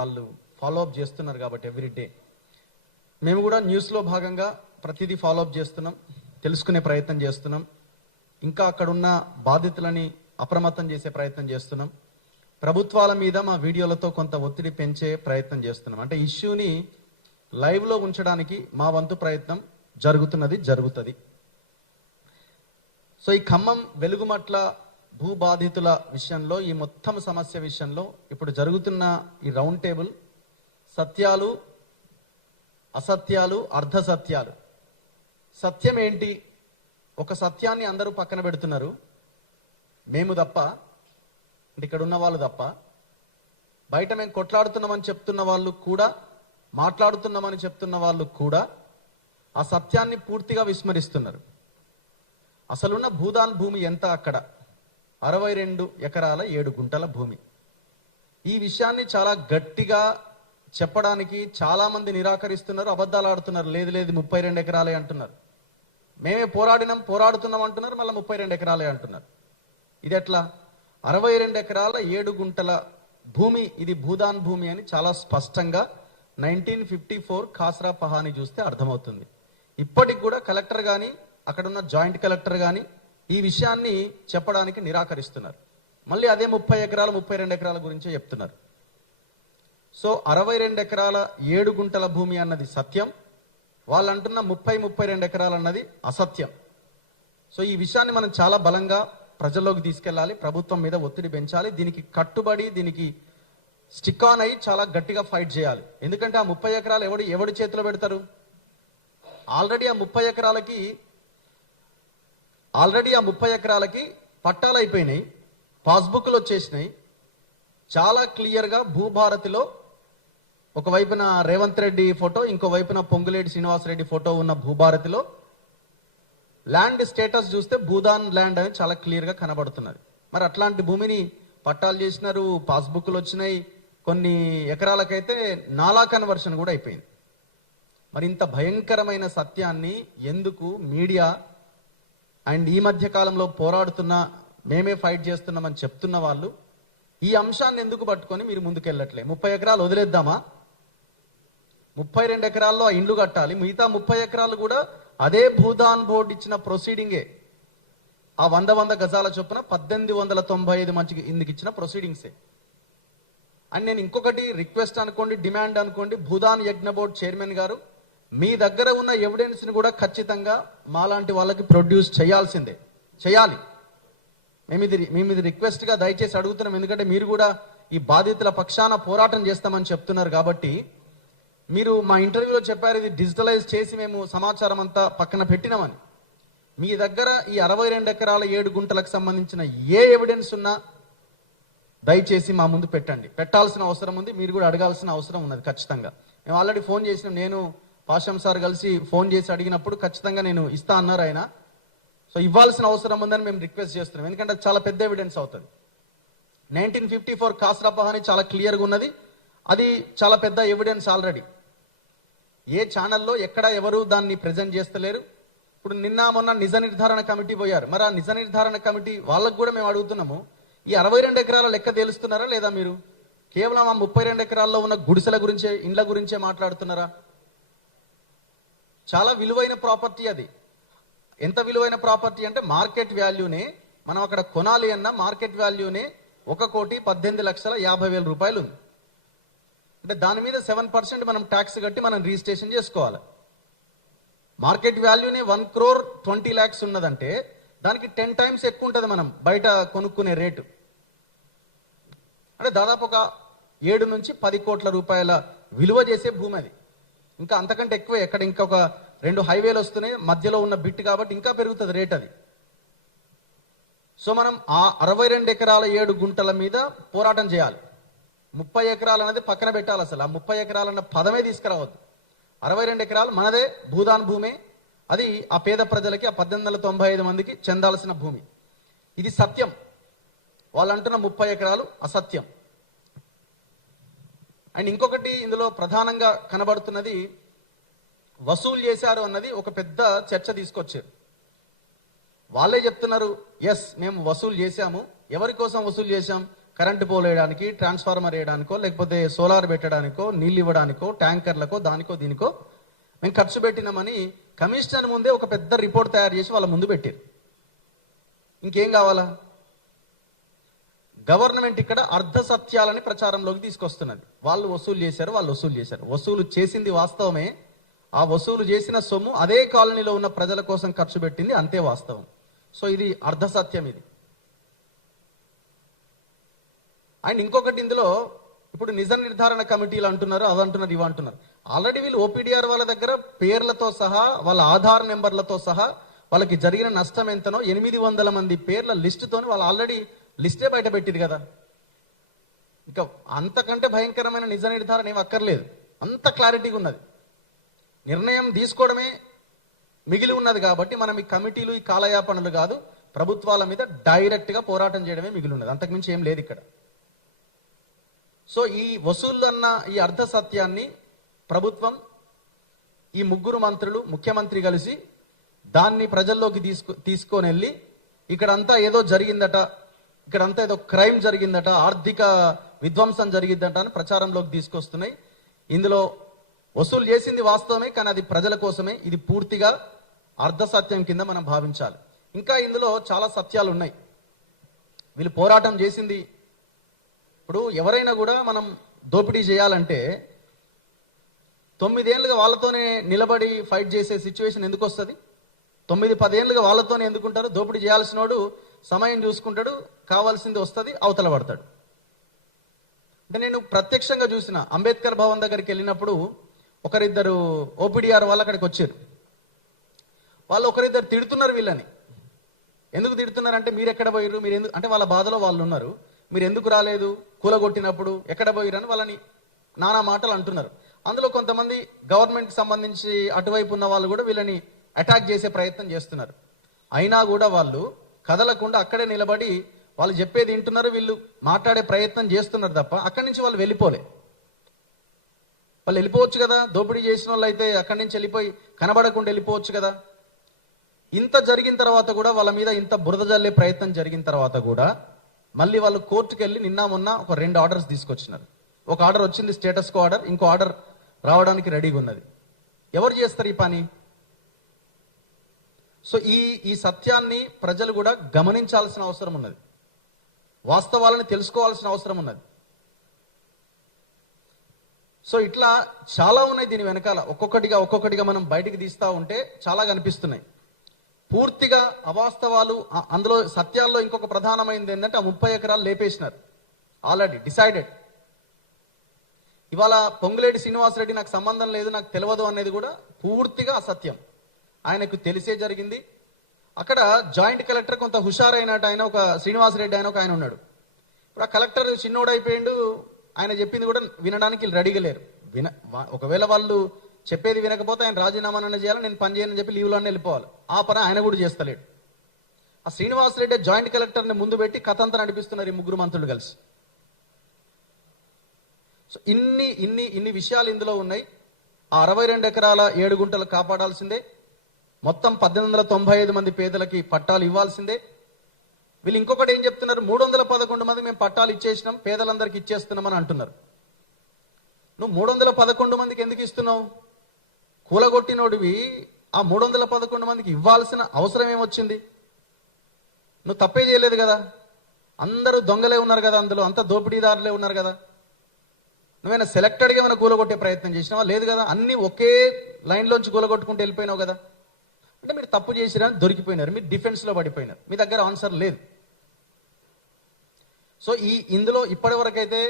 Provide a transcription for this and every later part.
వాళ్ళు follow up చేస్తున్నారు కాబట్టి ఎవ్రీడే మేము కూడా న్యూస్లో భాగంగా ప్రతిదీ ఫాలో అప్ చేస్తున్నాం, తెలుసుకునే ప్రయత్నం చేస్తున్నాం. ఇంకా అక్కడున్న బాధితులని అప్రమత్తం చేసే ప్రయత్నం చేస్తున్నాం. ప్రభుత్వాల మీద మా వీడియోలతో కొంత ఒత్తిడి పెంచే ప్రయత్నం చేస్తున్నాం. అంటే ఇష్యూని లైవ్లో ఉంచడానికి మా వంతు ప్రయత్నం జరుగుతుంది. సో ఈ ఖమ్మం వెలుగుమట్ల భూ బాధితుల విషయంలో, ఈ మొత్తం సమస్య విషయంలో ఇప్పుడు జరుగుతున్న ఈ రౌండ్ టేబుల్ సత్యాలు, అసత్యాలు, అర్ధ సత్యాలు. సత్యం ఏంటి? ఒక సత్యాన్ని అందరూ పక్కన పెడుతున్నారు, మేము తప్ప, అంటే ఇక్కడ ఉన్న వాళ్ళు తప్ప. బయట మేము కొట్లాడుతున్నామని చెప్తున్న వాళ్ళు కూడా, మాట్లాడుతున్నామని చెప్తున్న వాళ్ళు కూడా ఆ సత్యాన్ని పూర్తిగా విస్మరిస్తున్నారు. అసలున్న భూదాన్ భూమి ఎంత? అక్కడ 62 ఎకరాల 7 గుంటల భూమి. ఈ విషయాన్ని చాలా గట్టిగా చెప్పడానికి చాలా మంది నిరాకరిస్తున్నారు, అబద్ధాలు ఆడుతున్నారు. లేదు 32 ఎకరాలే అంటున్నారు. మేమే పోరాడుతున్నాం అంటున్నారు, మళ్ళీ 32 ఎకరాలే అంటున్నారు. ఇది ఎట్లా? 62 ఎకరాల 7 గుంటల భూమి ఇది భూదాన్ భూమి అని చాలా స్పష్టంగా 1954 ఖాస్రా పహాని చూస్తే అర్థమవుతుంది. ఇప్పటికి కూడా కలెక్టర్ కానీ, అక్కడున్న జాయింట్ కలెక్టర్ కానీ ఈ విషయాన్ని చెప్పడానికి నిరాకరిస్తున్నారు. మళ్ళీ అదే 30 ఎకరాలు 32 ఎకరాల గురించే చెప్తున్నారు. సో 62 ఎకరాల 7 గుంటల భూమి అన్నది సత్యం, వాళ్ళు అంటున్న 32 ఎకరాలు అన్నది అసత్యం. సో ఈ విషయాన్ని మనం చాలా బలంగా ప్రజల్లోకి తీసుకెళ్లాలి, ప్రభుత్వం మీద ఒత్తిడి పెంచాలి, దీనికి కట్టుబడి, దీనికి స్టిక్ ఆన్ అయ్యి చాలా గట్టిగా ఫైట్ చేయాలి. ఎందుకంటే ఆ 30 ఎకరాలు ఎవడి చేతిలో పెడతారు? ఆల్రెడీ ఆ 30 ఎకరాలకి పట్టాలు అయిపోయినాయి, పాస్బుక్లు వచ్చేసినాయి. చాలా క్లియర్గా భూభారతిలో ఒకవైపున రేవంత్ రెడ్డి ఫోటో, ఇంకో వైపున పొంగులేటి శ్రీనివాసరెడ్డి ఫోటో ఉన్న భూభారతిలో ల్యాండ్ స్టేటస్ చూస్తే భూదాన్ ల్యాండ్ అని చాలా క్లియర్గా కనబడుతున్నది. మరి అట్లాంటి భూమిని పట్టాలు చేసినారు, పాస్బుక్లు వచ్చినాయి, కొన్ని ఎకరాలకైతే నాలా కన్వర్షన్ కూడా అయిపోయింది. మరి ఇంత భయంకరమైన సత్యాన్ని ఎందుకు మీడియా అండ్ ఈ మధ్య కాలంలో పోరాడుతున్నా, మేమే ఫైట్ చేస్తున్నామని చెప్తున్న వాళ్ళు ఈ అంశాన్ని ఎందుకు పట్టుకొని మీరు ముందుకెళ్ళట్లే? 30 ఎకరాలు వదిలేద్దామా? 32 ఎకరాల్లో ఆ ఇండ్లు కట్టాలి, మిగతా 30 ఎకరాలు కూడా అదే భూదాన్ బోర్డు ఇచ్చిన ప్రొసీడింగే. ఆ 100 గజాల చొప్పున 1895 మంచికి ఇందుకు ఇచ్చిన ప్రొసీడింగ్సే. అండ్ నేను ఇంకొకటి రిక్వెస్ట్ అనుకోండి, డిమాండ్ అనుకోండి, భూదాన్ యజ్ఞ బోర్డు చైర్మన్ గారు, మీ దగ్గర ఉన్న ఎవిడెన్స్ ని కూడా ఖచ్చితంగా మాలాంటి వాళ్ళకి ప్రొడ్యూస్ చేయాలి. మేము ఇది రిక్వెస్ట్ గా దయచేసి అడుగుతున్నాం. ఎందుకంటే మీరు కూడా ఈ బాధితుల పక్షాన పోరాటం చేస్తామని చెప్తున్నారు కాబట్టి. మీరు మా ఇంటర్వ్యూలో చెప్పారు, ఇది డిజిటలైజ్ చేసి మేము సమాచారం అంతా పక్కన పెట్టినామని. మీ దగ్గర ఈ 62 ఎకరాల 7 గుంటలకు సంబంధించిన ఏ ఎవిడెన్స్ ఉన్నా దయచేసి మా ముందు పెట్టాల్సిన అవసరం ఉంది. మీరు కూడా అడగాల్సిన అవసరం ఉన్నది ఖచ్చితంగా. మేము ఆల్రెడీ ఫోన్ చేసినాం, నేను పాషం సార్ కలిసి ఫోన్ చేసి అడిగినప్పుడు ఖచ్చితంగా నేను ఇస్తా అన్నారు ఆయన. సో ఇవ్వాల్సిన అవసరం ఉందని మేము రిక్వెస్ట్ చేస్తున్నాం, ఎందుకంటే అది చాలా పెద్ద ఎవిడెన్స్ అవుతుంది. 1954 ఖాస్రా పహాని చాలా క్లియర్గా ఉన్నది, అది చాలా పెద్ద ఎవిడెన్స్. ఆల్రెడీ ఏ ఛానల్లో ఎక్కడ ఎవరు దాన్ని ప్రజెంట్ చేస్తలేరు. ఇప్పుడు నిన్న మొన్న నిజ నిర్ధారణ కమిటీ పోయారు, మరి ఆ నిజ నిర్ధారణ కమిటీ వాళ్ళకు కూడా మేము అడుగుతున్నాము, ఈ 62 ఎకరాల లెక్క తేలుస్తున్నారా లేదా? మీరు కేవలం ఆ 32 ఎకరాల్లో ఉన్న గుడిసెల గురించే, ఇండ్ల గురించే మాట్లాడుతున్నారా? చాలా విలువైన ప్రాపర్టీ అది. ఎంత విలువైన ప్రాపర్టీ అంటే మార్కెట్ వాల్యూనే, మనం అక్కడ కొనాలి అన్న మార్కెట్ వాల్యూనే 1,18,50,000 రూపాయలు ఉంది. అంటే దాని మీద 7% మనం ట్యాక్స్ కట్టి మనం రిజిస్ట్రేషన్ చేసుకోవాలి. మార్కెట్ వాల్యూనే 1,20,00,000 ఉన్నదంటే దానికి 10 times ఎక్కువ ఉంటుంది మనం బయట కొనుక్కునే రేటు. అంటే దాదాపు ఒక 7 నుంచి 10 కోట్ల రూపాయల విలువ చేసే భూమి అది. ఇంకా అంతకంటే ఎక్కువే. ఎక్కడ ఇంకొక 2 హైవేలు వస్తున్నాయి మధ్యలో ఉన్న బిట్, కాబట్టి ఇంకా పెరుగుతుంది రేట్ అది. సో మనం ఆ 62 ఎకరాల 7 గుంటల మీద పోరాటం చేయాలి. 30 ఎకరాలు అనేది పక్కన పెట్టాలి. అసలు ఆ 30 ఎకరాలన్న పదమే తీసుకురావద్దు. 62 ఎకరాలు మనదే భూదాన్ భూమే, అది ఆ పేద ప్రజలకి, ఆ 1895 మందికి చెందాల్సిన భూమి. ఇది సత్యం. వాళ్ళు అంటున్న 30 ఎకరాలు అసత్యం. అండ్ ఇంకొకటి ఇందులో ప్రధానంగా కనబడుతున్నది, వసూలు చేశారు అన్నది ఒక పెద్ద చర్చ తీసుకొచ్చారు. వాళ్ళే చెప్తున్నారు, ఎస్ మేము వసూలు చేశాము. ఎవరి కోసం వసూలు చేశాం? కరెంటు పోల్ వేయడానికి, ట్రాన్స్ఫార్మర్ వేయడానికో, లేకపోతే సోలార్ పెట్టడానికో, నీళ్ళు ఇవ్వడానికో, ట్యాంకర్లకో, దానికో దీనికో మేము ఖర్చు పెట్టినామని కమిషనర్ ముందే ఒక పెద్ద రిపోర్ట్ తయారు చేసి వాళ్ళ ముందు పెట్టారు. ఇంకేం కావాలా? గవర్నమెంట్ ఇక్కడ అర్ధ సత్యాలని ప్రచారంలోకి తీసుకొస్తున్నది. వాళ్ళు వసూలు చేశారు, వసూలు చేసింది వాస్తవమే. ఆ వసూలు చేసిన సొమ్ము అదే కాలనీలో ఉన్న ప్రజల కోసం ఖర్చు పెట్టింది, అంతే వాస్తవం. సో ఇది అర్ధ సత్యం ఇది. అండ్ ఇంకొకటి, ఇందులో ఇప్పుడు నిజ నిర్ధారణ కమిటీలు అంటున్నారు, అదంటున్నారు, ఇవంటున్నారు. ఆల్రెడీ వీళ్ళు ఓపీడీఆర్ వాళ్ళ దగ్గర పేర్లతో సహా, వాళ్ళ ఆధార్ నెంబర్లతో సహా వాళ్ళకి జరిగిన నష్టం ఎంతనో 800 మంది పేర్ల లిస్టుతో వాళ్ళు ఆల్రెడీ లిస్టే బయట పెట్టింది కదా. ఇంకా అంతకంటే భయంకరమైన నిజ నిర్ధారణ ఏమి అక్కర్లేదు. అంత క్లారిటీగా ఉన్నది. నిర్ణయం తీసుకోవడమే మిగిలి ఉన్నది కాబట్టి మనం ఈ కమిటీలు, ఈ కాలయాపనలు కాదు, ప్రభుత్వాల మీద డైరెక్ట్ గా పోరాటం చేయడమే మిగిలి ఉన్నది. అంతకుమించి ఏం లేదు ఇక్కడ. సో ఈ వసూళ్లు అన్న ఈ అర్ధ సత్యాన్ని ప్రభుత్వం, ఈ ముగ్గురు మంత్రులు, ముఖ్యమంత్రి కలిసి దాన్ని ప్రజల్లోకి తీసుకొని వెళ్ళి ఇక్కడంతా ఏదో జరిగిందట, ఇక్కడంతా ఏదో క్రైమ్ జరిగిందట, ఆర్థిక విధ్వంసం జరిగిందట అని ప్రచారంలోకి తీసుకొస్తున్నాయి. ఇందులో వసూలు చేసింది వాస్తవమే, కానీ అది ప్రజల కోసమే. ఇది పూర్తిగా అర్ధ సత్యం కింద మనం భావించాలి. ఇంకా ఇందులో చాలా సత్యాలు ఉన్నాయి. వీళ్ళు పోరాటం చేసింది, ఇప్పుడు ఎవరైనా కూడా మనం దోపిడీ చేయాలంటే 9 ఏళ్ళుగా వాళ్ళతోనే నిలబడి ఫైట్ చేసే సిచ్యువేషన్ ఎందుకు వస్తుంది? 9-10 ఏళ్ళుగా వాళ్ళతోనే ఎందుకుంటారు? దోపిడీ చేయాల్సినోడు సమయం చూసుకుంటాడు, కావాల్సింది వస్తుంది, అవతల పడతాడు. అంటే నేను ప్రత్యక్షంగా చూసిన, అంబేద్కర్ భవన్ దగ్గరికి వెళ్ళినప్పుడు ఒకరిద్దరు ఓపీడీఆర్ వాళ్ళు అక్కడికి వచ్చారు. వాళ్ళు ఒకరిద్దరు తిడుతున్నారు వీళ్ళని. ఎందుకు తిడుతున్నారంటే, మీరు ఎక్కడ పోయారు, మీరు ఎందుకు, అంటే వాళ్ళ బాధలో వాళ్ళు ఉన్నారు, మీరు ఎందుకు రాలేదు, కూలగొట్టినప్పుడు ఎక్కడ పోయారు అని వాళ్ళని నానా మాటలు అంటున్నారు. అందులో కొంతమంది గవర్నమెంట్కి సంబంధించి అటువైపు ఉన్న వాళ్ళు కూడా వీళ్ళని అటాక్ చేసే ప్రయత్నం చేస్తున్నారు. అయినా కూడా వాళ్ళు కదలకుండా అక్కడే నిలబడి వాళ్ళు చెప్పేది వింటున్నారు, వీళ్ళు మాట్లాడే ప్రయత్నం చేస్తున్నారు తప్ప అక్కడి నుంచి వాళ్ళు వెళ్ళిపోలే. వాళ్ళు వెళ్ళిపోవచ్చు కదా, దోపిడీ చేసిన వాళ్ళు అయితే అక్కడి నుంచి వెళ్ళిపోయి కనబడకుండా వెళ్ళిపోవచ్చు కదా. ఇంత జరిగిన తర్వాత కూడా, వాళ్ళ మీద ఇంత బురద జల్లే ప్రయత్నం జరిగిన తర్వాత కూడా మళ్ళీ వాళ్ళు కోర్టుకు వెళ్ళి నిన్న మొన్న ఒక 2 ఆర్డర్స్ తీసుకొచ్చినారు. ఒక ఆర్డర్ వచ్చింది, స్టేటస్ కో ఆర్డర్, ఇంకో ఆర్డర్ రావడానికి రెడీగా ఉన్నది. ఎవరు చేస్తారు ఈ పని? సో ఈ సత్యాన్ని ప్రజలు కూడా గమనించాల్సిన అవసరం ఉన్నది, వాస్తవాలను తెలుసుకోవాల్సిన అవసరం ఉన్నది. సో ఇట్లా చాలా ఉన్నాయి దీని వెనకాల. ఒక్కొక్కటిగా మనం బయటికి తీస్తా ఉంటే చాలా కనిపిస్తున్నాయి. పూర్తిగా అవాస్తవాలు, అందులో సత్యాల్లో ఇంకొక ప్రధానమైనది ఏంటంటే, ఆ 30 ఎకరాలు లేపేసినారు ఆల్రెడీ డిసైడెడ్. ఇవాళ పొంగులేటి శ్రీనివాసరెడ్డి నాకు సంబంధం లేదు, నాకు తెలియదు అనేది కూడా పూర్తిగా అసత్యం. ఆయనకు తెలిసే జరిగింది. అక్కడ జాయింట్ కలెక్టర్ కొంత హుషారైనట్టు ఆయన, ఒక శ్రీనివాసరెడ్డి ఆయన ఒక ఆయన ఉన్నాడు. ఇప్పుడు ఆ కలెక్టర్ చిన్నోడు అయిపోయిండు, ఆయన చెప్పింది కూడా వినడానికి రెడీగా లేరు. ఒకవేళ వాళ్ళు చెప్పేది వినకపోతే ఆయన రాజీనామా చేయాలి, నేను పని చేయనని చెప్పి లీవ్లోనే వెళ్ళిపోవాలి. ఆ పని ఆయన కూడా చేస్తలేడు. ఆ శ్రీనివాసరెడ్డి జాయింట్ కలెక్టర్ని ముందు పెట్టి కథంతా నడిపిస్తున్నారు ఈ ముగ్గురు మంత్రులు కలిసి. సో ఇన్ని విషయాలు ఇందులో ఉన్నాయి. ఆ 62 ఎకరాల 7 గుంటలు కాపాడాల్సిందే. మొత్తం 1895 మంది పేదలకి పట్టాలు ఇవ్వాల్సిందే. వీళ్ళు ఇంకొకటి ఏం చెప్తున్నారు, 311 మంది మేము పట్టాలు ఇచ్చేసినాం, పేదలందరికీ ఇచ్చేస్తున్నామని అంటున్నారు. నువ్వు 311 మందికి ఎందుకు ఇస్తున్నావు? కూలగొట్టినోడివి ఆ 311 మందికి ఇవ్వాల్సిన అవసరం ఏమొచ్చింది? నువ్వు తప్పే చేయలేదు కదా, అందరూ దొంగలే ఉన్నారు కదా, అందులో అంతా దోపిడీదారులే ఉన్నారు కదా. నువ్వైనా సెలెక్టెడ్గా ఏమైనా కూలగొట్టే ప్రయత్నం చేసినావా? లేదు కదా. అన్ని ఒకే లైన్లోంచి కూలగొట్టుకుంటూ వెళ్ళిపోయినావు కదా. అంటే మీరు తప్పు చేసిరా, దొరికిపోయినారు, మీరు డిఫెన్స్లో పడిపోయినారు, మీ దగ్గర ఆన్సర్ లేదు. సో ఇందులో ఇప్పటి వరకైతే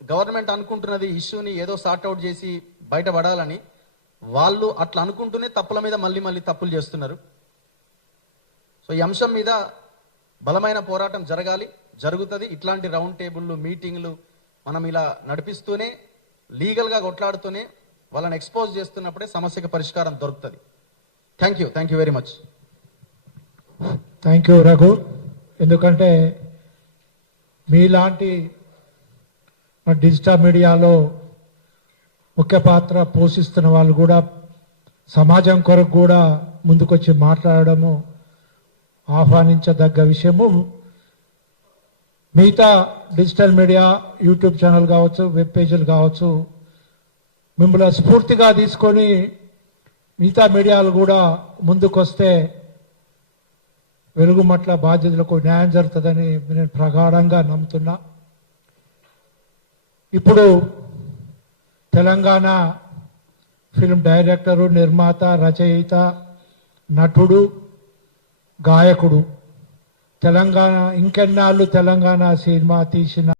గవర్నమెంట్ అనుకుంటున్నది ఇష్యూని ఏదో సార్ట్అవుట్ చేసి బయటపడాలని. వాళ్ళు అట్లా అనుకుంటూనే తప్పుల మీద మళ్ళీ తప్పులు చేస్తున్నారు. సో ఈ అంశం మీద బలమైన పోరాటం జరగాలి, జరుగుతుంది. ఇట్లాంటి రౌండ్ టేబుల్లు, మీటింగ్లు మనం ఇలా నడిపిస్తూనే, లీగల్గా కొట్లాడుతూనే వాళ్ళని ఎక్స్పోజ్ చేస్తున్నప్పుడే సమస్యకు పరిష్కారం దొరుకుతుంది. Thank you very much. Thank you Raghu. ఎందుకంటే మీలాంటి డిజిటల్ మీడియాలో ముఖ్య పాత్ర పోషిస్తున్న వాళ్ళు కూడా సమాజం కొరకు కూడా ముందుకొచ్చి మాట్లాడడము ఆహ్వానించదగ్గ విషయము. మిగతా డిజిటల్ మీడియా యూట్యూబ్ ఛానల్ కావచ్చు, వెబ్ పేజీలు కావచ్చు, మిమ్మల్ని స్ఫూర్తిగా తీసుకొని మిగతా మీడియాలు కూడా ముందుకొస్తే వెలుగుమట్ల బాధ్యతలకు న్యాయం జరుగుతుందని నేను ప్రగాఢంగా నమ్ముతున్నా. ఇప్పుడు తెలంగాణ ఫిల్మ్ డైరెక్టరు, నిర్మాత, రచయిత, నటుడు, గాయకుడు తెలంగాణ ఇంకెన్నాళ్ళు తెలంగాణ సినిమా తీసిన